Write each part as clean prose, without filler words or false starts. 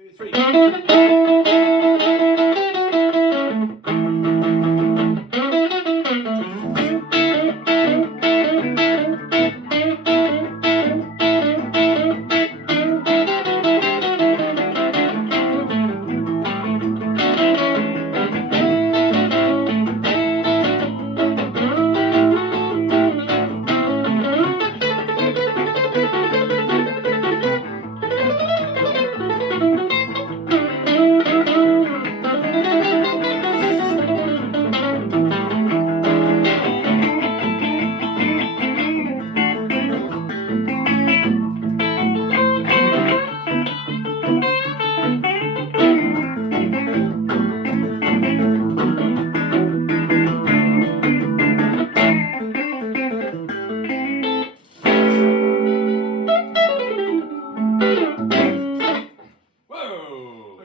2, 3.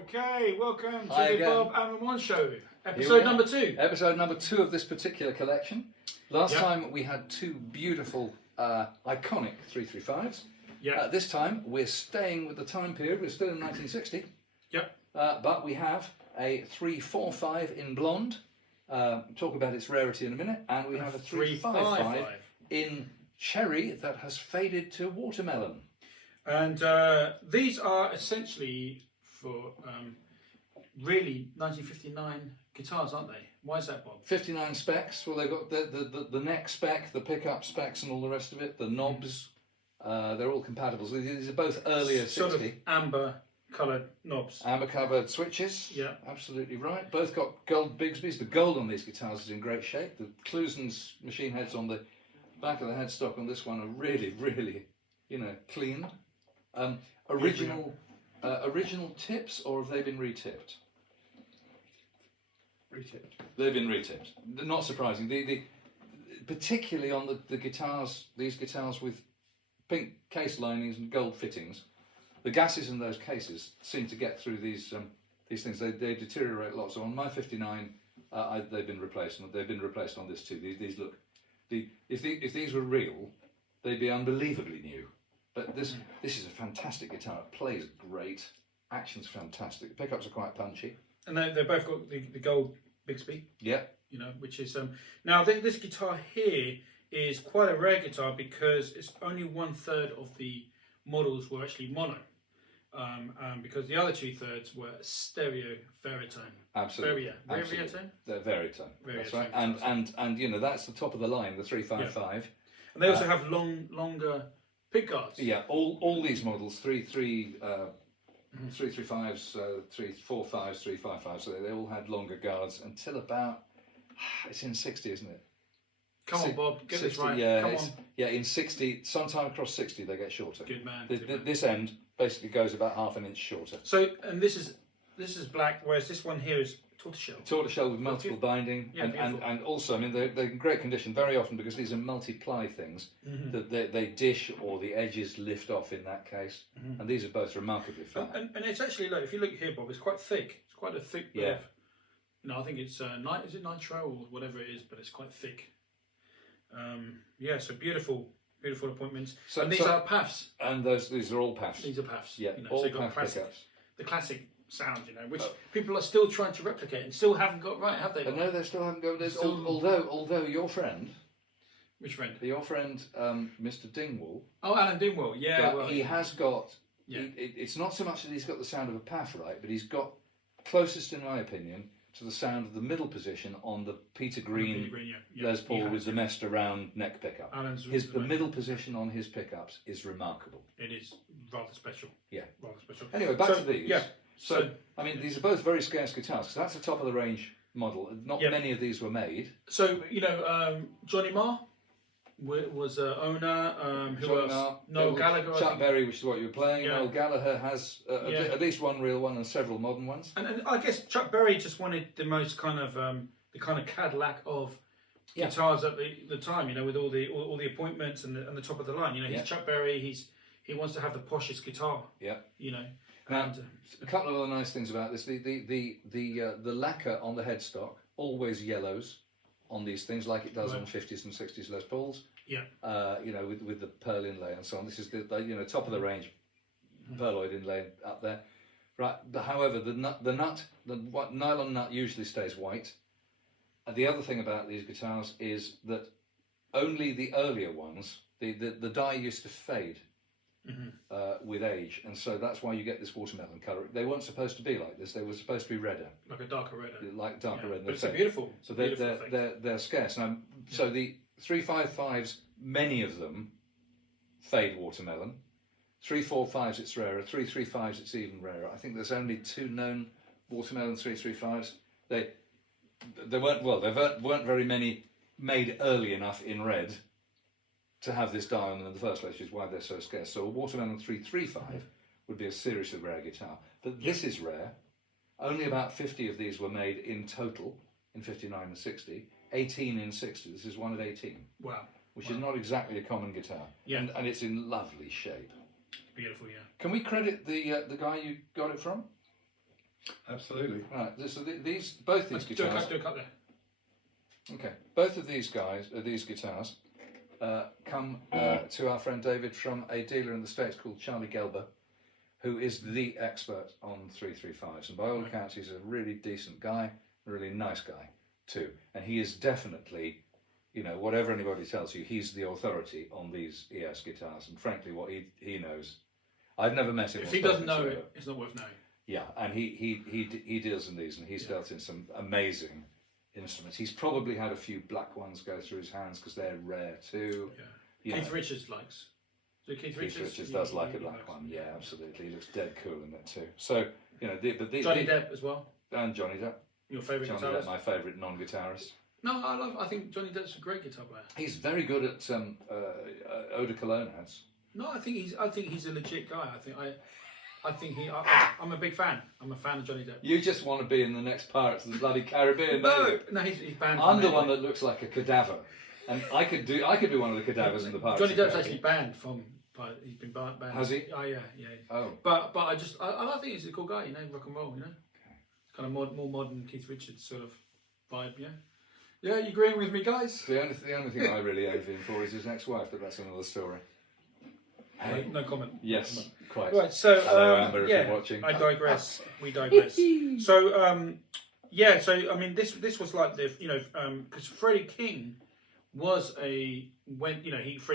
Okay, welcome to the Bob and Ramon Show, episode number 2. Episode number 2 of this particular collection. Last time we had 2 beautiful, iconic 335s. This time we're staying with the time period. We're still in 1960. But we have a 345 in blonde. Talk about its rarity in a minute. And we have a 355 in cherry that has faded to watermelon. And these are essentially for really 1959 guitars, aren't they? Why is that, Bob? 59 specs. Well, they've got the neck spec, the pickup specs, and all the rest of it. The knobs, they're all compatible. So these are both earlier 60. Sort of amber coloured knobs. Amber covered switches. Yeah, absolutely right. Both got gold Bigsby's. The gold on these guitars is in great shape. The Klusen's machine heads on the back of the headstock on this one are really, really, clean. Original tips, or have they been retipped? Retipped. They've been retipped. Not surprising. Particularly on the guitars, these guitars with pink case linings and gold fittings, the gases in those cases seem to get through these things. They deteriorate a lot. So on my 59, they've been replaced. They've been replaced on this too. These look. If these were real, they'd be unbelievably new. But this is a fantastic guitar. It plays great. Action's fantastic. The pickups are quite punchy. And they both got the gold Bigsby. Yeah. Which is now this guitar here is quite a rare guitar because it's only 1/3 of the models were actually mono. Because the other 2/3 were stereo veritone. Absolutely. Veritone? They're veritone. That's right. And that's the top of the line, the 355. Yeah. And they also have longer pick guards. Yeah, all these models, 335s, 345s, 355s, so they all had longer guards until about, it's in 60, isn't it? Come on, Bob, get 60, this right. Yeah, Come on. Yeah, in 60, sometime across 60 they get shorter. Good man. This end basically goes about half an inch shorter. So, and this is black, whereas this one here is tortoiseshell. Tortoiseshell with multiple binding, and also, I mean, they're in great condition very often because these are multi-ply things that they dish or the edges lift off in that case, and these are both remarkably flat. And it's actually, look, if you look here, Bob, it's quite thick. It's quite a thick bit of, I think it's is it nitro or whatever it is, but it's quite thick. So beautiful appointments. And these are PAFs. And these are all PAFs. These are PAFs. Yeah, all so PAF pickups. The classic sound, which people are still trying to replicate and still haven't got right, have they? No, they still haven't got this. Although your friend, which friend? Your friend, Mr. Dingwall. Oh, Alan Dingwall. Yeah, he has got. Yeah. It's not so much that he's got the sound of a PAF right, but he's got closest, in my opinion, to the sound of the middle position on the Peter Green Les Paul with the messed around neck pickup. The middle position on his pickups is remarkable. It is rather special. Yeah, rather special. Anyway, back to these. Yeah. So I mean, these are both very scarce guitars because that's the top of the range model. Not many of these were made. So Johnny Marr was owner. Who else? Noel Gallagher. Chuck Berry, which is what you were playing. Noel Gallagher has at least one real one and several modern ones. And I guess Chuck Berry just wanted the most kind of Cadillac of guitars at the time. With all the appointments and the top of the line. He's Chuck Berry. He wants to have the poshest guitar. Yeah. Now, a couple of other nice things about this: the lacquer on the headstock always yellows on these things, like it does on 50s and 60s Les Pauls. Yeah. With the pearl inlay and so on. This is the top of the range pearloid inlay up there. Right. However, the nylon nut usually stays white. And the other thing about these guitars is that only the earlier ones, the dye used to fade with age, and so that's why you get this watermelon colour. They weren't supposed to be like this. They were supposed to be redder, like a darker redder, like darker red. But it's a beautiful. So beautiful they're scarce now. So the 355s, many of them fade watermelon. 345s it's rarer. 335s it's even rarer. I think there's only 2 known watermelon 335s. They weren't very many made early enough in red to have this dye on them in the first place, which is why they're so scarce. So a watermelon 335 would be a seriously rare guitar. But this is rare. Only about 50 of these were made in total in 59 and 60. 18 in 60. This is one of 18. Wow. Which is not exactly a common guitar. Yeah. And it's in lovely shape. Beautiful, yeah. Can we credit the guy you got it from? Absolutely. Right. So both these guitars. Do a cut there. Okay. Both of these guitars come to our friend David from a dealer in the States called Charlie Gelber, who is the expert on 335s. And by all accounts, he's a really decent guy, a really nice guy too. And he is definitely, whatever anybody tells you, he's the authority on these ES guitars. And frankly, what he knows, I've never met him. If he doesn't know it, it's not worth knowing. Yeah, and he deals in these, and he's dealt in some amazing instruments. He's probably had a few black ones go through his hands because they're rare too. Yeah. Keith Richards likes. So Keith Richards does like a black one. Yeah, absolutely. He looks dead cool in it too. So Johnny Depp as well. And Johnny Depp. Your favourite guitarist? Johnny Depp, my favourite non-guitarist. No, I think Johnny Depp's a great guitar player. He's very good at eau de cologne ads. No, I think he's a legit guy. I'm a big fan. I'm a fan of Johnny Depp. You just want to be in the next Pirates of the bloody Caribbean. No, he's banned. I'm the one that looks like a cadaver, and I could be one of the cadavers in the Pirates. Johnny Depp's actually banned from. He's been banned. Has he? Oh yeah. Oh. But I think he's a cool guy. Rock and roll. Kind of more modern Keith Richards sort of vibe. Yeah. Yeah, you agreeing with me, guys? The only thing I really envy him for is his ex-wife, but that's another story. Hey. No comment. Yes, quite. Right, so hello, Amber, if you're watching. I digress. We digress. So I mean, this was like because Freddie King was Freddie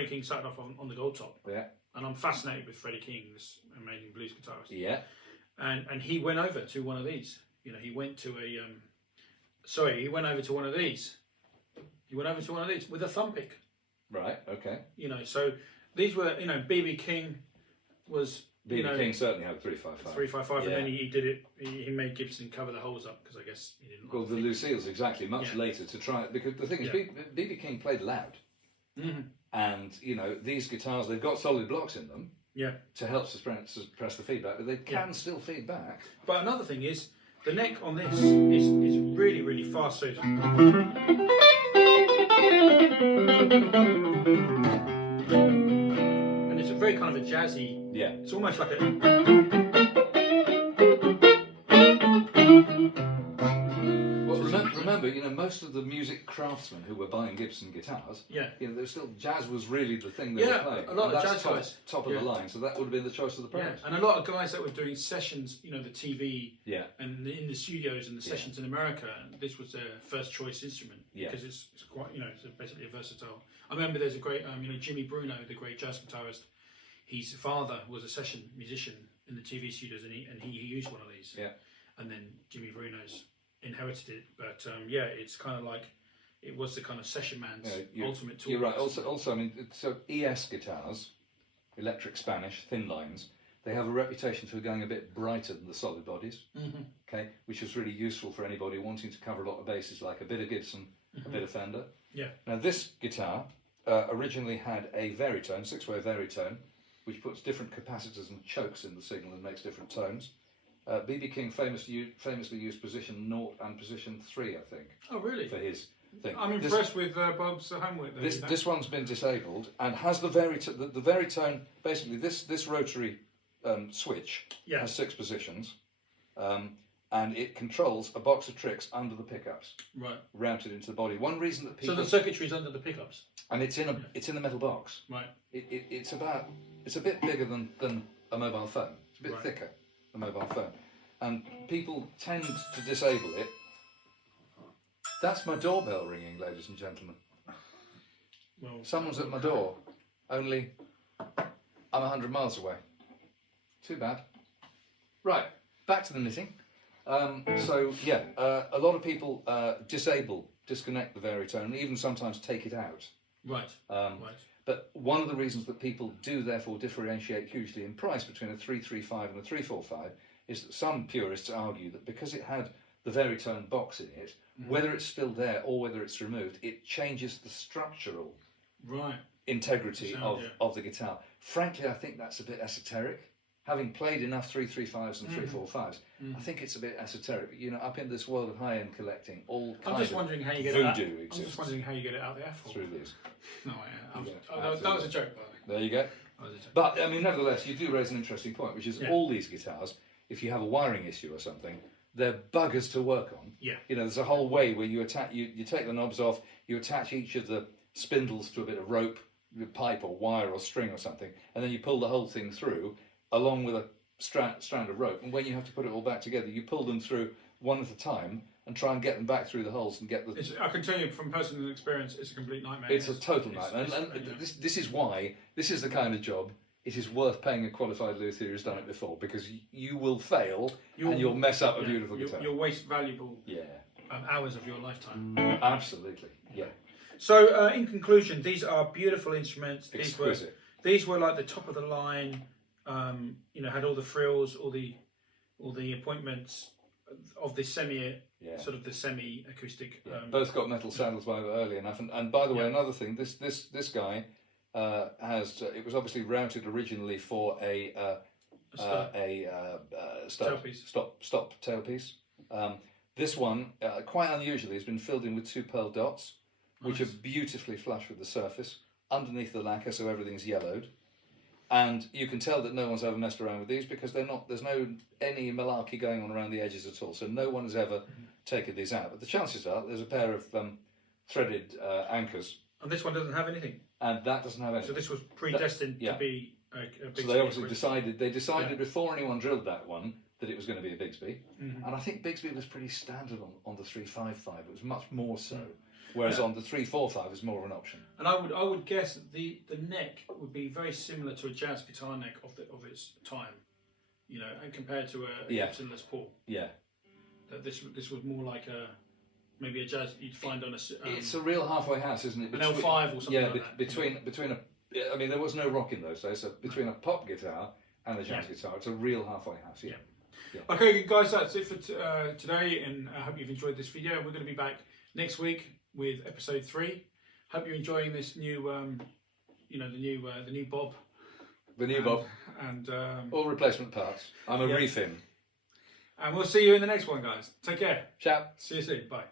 King started off on the gold top. Yeah. And I'm fascinated with Freddie King, this amazing blues guitarist. Yeah. And he went over to one of these. He went to he went over to one of these. He went over to one of these with a thumb pick. Right. Okay. So these were, B.B. King was, B.B. King certainly had 355. 355, and then he did it. He made Gibson cover the holes up because I guess he didn't. Well, the Lucille's exactly much later to try it, because the thing is, B.B. King played loud, and these guitars, they've got solid blocks in them. Yeah. To help suppress the feedback, but they can still feed back. But another thing is, the neck on this is really, really fast. So and it's a very kind of a jazzy. Yeah. It's almost like a. Well, remember, most of the music craftsmen who were buying Gibson guitars, jazz was really the thing they were playing. A lot of jazz guys, top of the line, so that would have been the choice of the pros. Yeah, and a lot of guys that were doing sessions, the TV, and in the studios and the sessions in America, and this was their first choice instrument because it's quite, it's basically a versatile. I remember there's a great, Jimmy Bruno, the great jazz guitarist. His father was a session musician in the TV studios, and he used one of these. Yeah, and then Jimmy Bruno's inherited it, but it's kind of like it was the kind of session man's ultimate tool. You're right. Also, I mean, so ES guitars, electric Spanish, thin lines, they have a reputation for going a bit brighter than the solid bodies. Okay, which is really useful for anybody wanting to cover a lot of bases, like a bit of Gibson, a bit of Fender. Yeah. Now this guitar originally had a varitone, 6-way varitone, which puts different capacitors and chokes in the signal and makes different tones. B.B. King famously used position 0 and position 3, I think. Oh, really? For his thing. I'm impressed with Bob's homework there. This one's been disabled and has the varitone. The varitone, basically, this rotary switch has 6 positions, and it controls a box of tricks under the pickups, routed into the body. One reason that people... So the circuitry's under the pickups, and it's in a metal box. Right. It's a bit bigger than a mobile phone. It's a bit thicker. A mobile phone. and people tend to disable it. That's my doorbell ringing, ladies and gentlemen. Well, Someone's at my door, only I'm 100 miles away. Too bad. Right, back to the knitting. So yeah, a lot of people disconnect the varitone, and even sometimes take it out. Right. Right. But one of the reasons that people do therefore differentiate hugely in price between a 335 and a 345 is that some purists argue that because it had the varitone box in it, whether it's still there or whether it's removed, it changes the structural integrity of the guitar. Frankly, I think that's a bit esoteric. Having played enough 335s and 345s, I think it's a bit esoteric. You know, up in this world of high-end collecting, all I'm kind just of wondering how you get voodoo it out. exists. I'm just wondering how you get it out the F hole. Through these. No, that was a joke, by the way. There you go. That was a joke. But I mean, nevertheless, you do raise an interesting point, which is all these guitars, if you have a wiring issue or something, they're buggers to work on. Yeah. You know, there's a whole way where you attach, you take the knobs off, you attach each of the spindles to a bit of rope, pipe or wire or string or something, and then you pull the whole thing through along with a strand of rope. And when you have to put it all back together, you pull them through one at a time and try and get them back through the holes and get the... I can tell you from personal experience, it's a complete nightmare. It's a total nightmare. This is why, this is the kind of job it is worth paying a qualified luthier who's done it before, because you will fail and you'll mess up a beautiful guitar. You'll waste valuable hours of your lifetime. Absolutely, yeah. So, in conclusion, these are beautiful instruments. Exquisite. These were like the top of the line. You know, had all the frills, all the appointments of the semi acoustic. Both got metal saddles by early enough. And by the way, another thing, this guy has it was obviously routed originally for a stop tailpiece. This one, quite unusually, has been filled in with 2 pearl dots, which are beautifully flush with the surface underneath the lacquer, so everything's yellowed. And you can tell that no one's ever messed around with these because there's no any malarkey going on around the edges at all. So no one has ever taken these out. But the chances are there's a pair of threaded anchors. And this one doesn't have anything. And that doesn't have anything. So this was predestined to be a Bigsby. So they obviously decided before anyone drilled that one that it was going to be a Bigsby. And I think Bigsby was pretty standard on the 355. It was much more so. Whereas on the 345 it was more of an option. And I would guess that the neck would be very similar to a jazz guitar neck of its time, you know, and compared to a Gibson Les Paul. Yeah. That this was more like maybe a jazz you'd find on a. It's a real halfway house, isn't it? An L5 or something like that. between I mean, there was no rock in those days, so between a pop guitar and a jazz guitar, it's a real halfway house. Yeah. Okay, guys, that's it for today, and I hope you've enjoyed this video. We're going to be back next week with episode 3. Hope you're enjoying this new, the new Bob. The new Bob. And all replacement parts. I'm a refin. And we'll see you in the next one, guys. Take care. Ciao. See you soon. Bye.